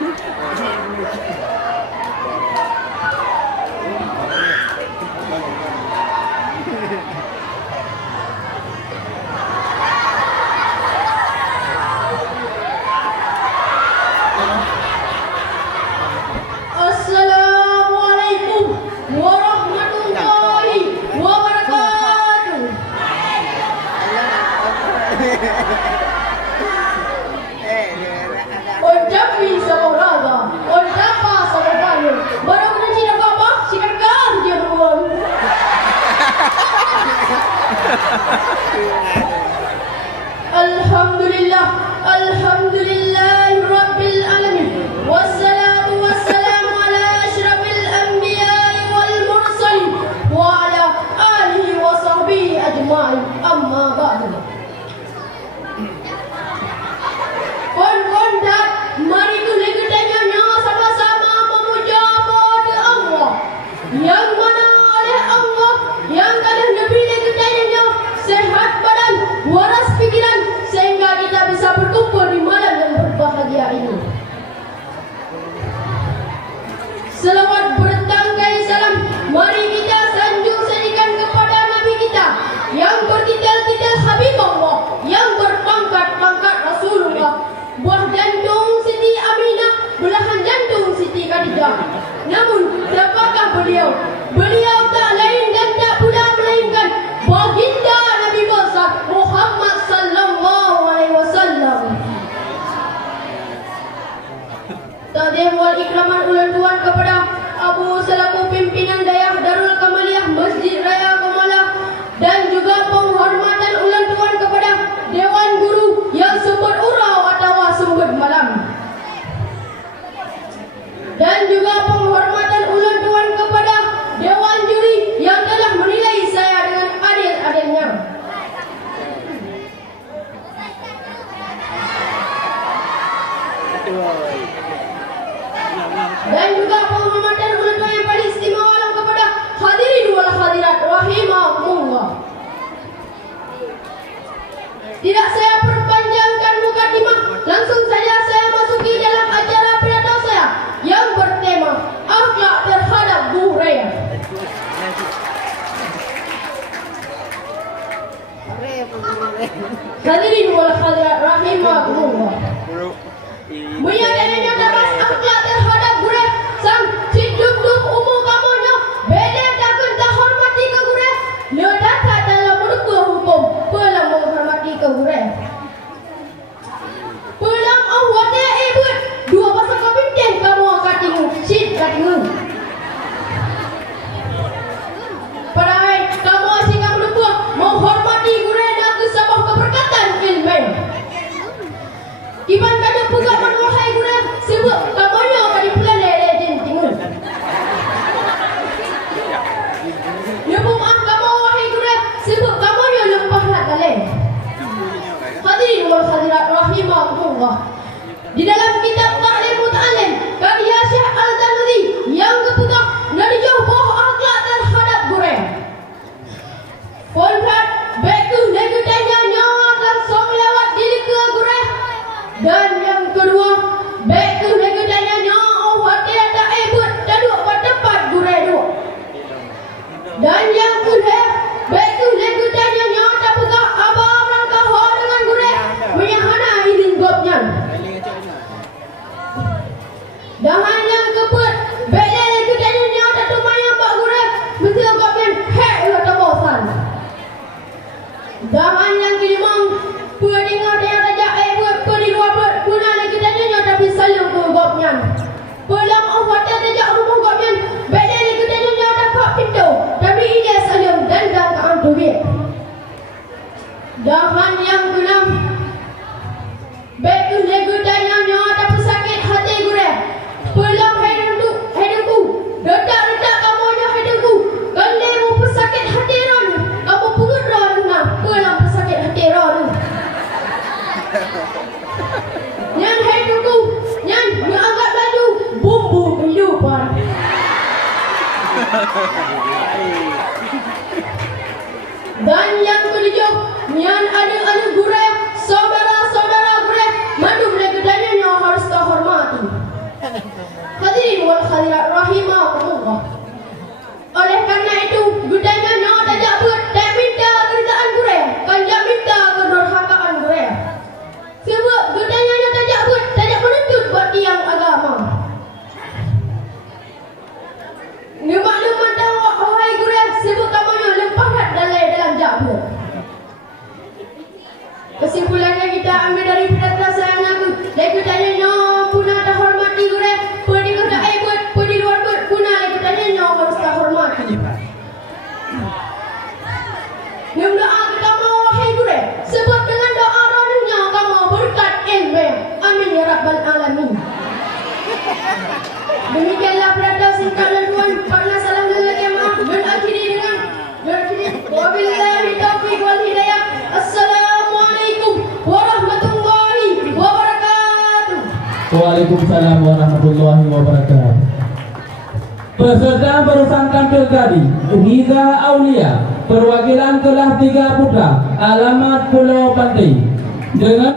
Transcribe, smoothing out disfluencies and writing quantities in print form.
Assalamualaikum warahmatullahi wabarakatuh. Ucapi saudara, ucapa saudara. Baru menci nak apa? Sikat dia beruang. Alhamdulillah, alhamdulillah rabbil alamin. Wassalatu wassalamu ala asyrafil anbiya'i wal mursalin wa ala alihi wa sahbihi ajma'in. Amma ba'du. Kon-kondak, mari kita tanya sama-sama memuja pada Allah yang mana oleh Allah yang kalian lebih tanya sehat badan, waras pikiran sehingga kita bisa berkumpul di malam yang berbahagia ini. Selawat bertangkai salam, mari kita sanjung sedikan kepada Nabi kita yang bertitel-titel Habibullah, yang berpangkat-pangkat Rasulullah. Buah jantung Siti Aminah, belahan jantung Siti Khadijah. Namun, siapakah beliau? Beliau tak lain dan tak pula melainkan baginda Nabi besar Muhammad sallallahu alaihi wasallam. Tadhim wal ikraman ulang tuan kepada Abu selaku pimpinan dayah Darul Kamaliyah Masjid Raya Kamalah, dan juga penghormatan ulang tuan kepada Dewan Guru yang sumber urau atau sumber malam, dan juga penghormatan ulang tuan kepada Dewan Juri yang telah menilai saya dengan adil-adilnya. Dan juga penghormatan ulang tuan yang paling istimewa kepada hadirin wal hadirat rahimahumullah. Tidak saya perpanjangkan mukadimah, langsung saja saya masuki dalam acara pidato saya yang bertema akhlak terhadap budaya. Hadirin wal hadirat rahimahumullah. Menyadarinya daras akhlak terhadap budaya sang hidup umum kamunya beda takkan tak hormati ke budaya. Ledak dalam menurut hukum pelang menghormati ke budaya. Pelang awaknya buat dua pasal kapiten kamu katingu sit katingu. Padahal kamu asyik kamu lupa menghormati budaya dan kesabah keberkatan ilmu. Iban kada pugak manuhai budaya sebab kamunya akan dipelai legend tingun. Sebab kamunya lempah nak kalian. Hadirin wal hadirat rahimahumullah. Di dalam kitab Ta'lim Muta'alim karya Syekh Al-Zanuzi yang keputak menjauh bawah akhlak terhadap budaya. Konfat beku negutanya nyawa langsung lewat diri ke budaya. Dan yang kedua, beku negutanya nyawa hati tak ebut taduk pada tempat budaya dua. Dan yang kedua, beku negutanya nyawa tak pegah abang rangka ho dengan budaya menyahana izin gopnya. Dengan yang keempat, bela negutanya nyawa tak tumayang pak budaya mesti gopnya hek atau bosan. Dengan yang kelima, pendengar dia raja buat pendiluar buat guna negutanya nyawa tapi saling ke gopnya. Pelang awak dia raja rumah gopnya, bela negutanya nyawa dapat pintu tapi ia saling dandang ke duit. Dan yang keenam, beku negutanya nyawa dapat sakit hati gure. Pelang hidupku, detak-detak kamu nya hidupku. Kalau pesakit hati ranu, kamu pungut ranu nak. Pelang pesakit hati ranu. Yang hidupku, yang anggap lalu bumbu kehidupan. Dan yang ketujuh, yang ada gureh, saudara-saudara gureh, mandu negedanya yang harus terhormati. Hadirin wal hadirat rahimakumullah. Oleh karena itu, gudanya no tajak buat tak minta kerjaan gureh, kanjak minta kedurhakaan gureh. Sebab gudanya no tajak buat tajak menuntut buat tiang agama. Maklumat awak wahai gureh, sebab kamu no lempahat dalam jabut. Kesimpulannya kita ambil dari perasaan aku. Dan gudanya no punah tak hormati gureh, perdi kau tak buat, perdi luar buat punah lagi gudanya no harus tak hormati. Yang doa kamu wahai gureh, sebab dengan doa rohnya kamu berkat ilmu. Amin ya rabbal alamin. Demikianlah perada singkat laluan karena salah lagi maaf berakhiri dengan wabillahi taufiq wal hidayah. Assalamualaikum warahmatullahi wabarakatuh. Waalaikumsalam warahmatullahi wabarakatuh. Peserta bersangkan pilkada Riza Aulia, perwakilan kelas 3 putra, alamat Pulau Pantai dengan